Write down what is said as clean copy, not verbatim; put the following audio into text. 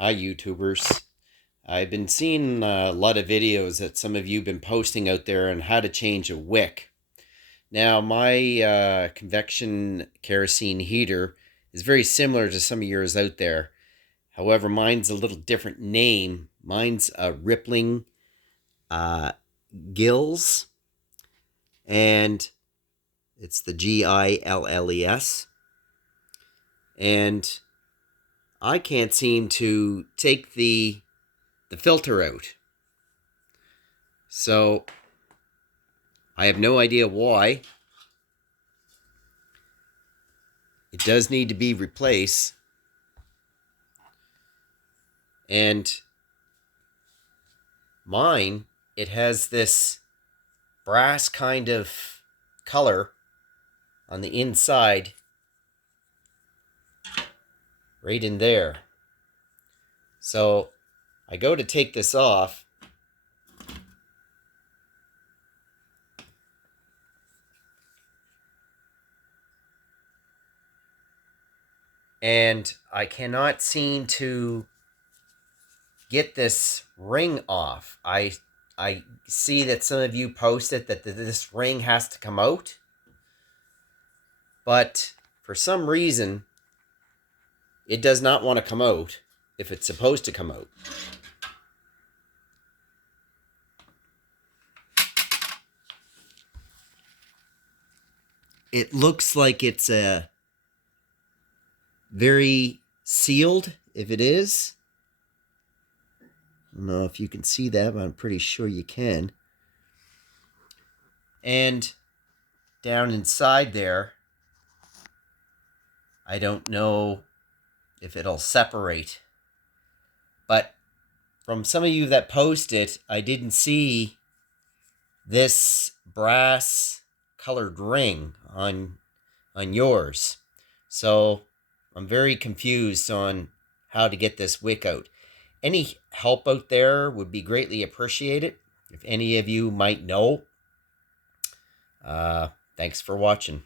Hi, YouTubers. I've been seeing a lot of videos that some of you have been posting out there on how to change a wick. Now, my convection kerosene heater is very similar to some of yours out there. However, mine's a little different name. Mine's a rippling gills, and it's the Gilles. And I can't seem to take the filter out. So I have no idea why. It does need to be replaced. And mine, it has this brass kind of color on the inside, right in there. So I go to take this off, and I cannot seem to get this ring off. I see that some of you posted that this ring has to come out, but for some reason it does not want to come out if it's supposed to come out. It looks like it's very sealed, if it is. I don't know if you can see that, but I'm pretty sure you can. And down inside there, I don't know if it'll separate. But from some of you that posted, I didn't see this brass colored ring on yours. So I'm very confused on how to get this wick out. Any help out there would be greatly appreciated. If any of you might know, thanks for watching.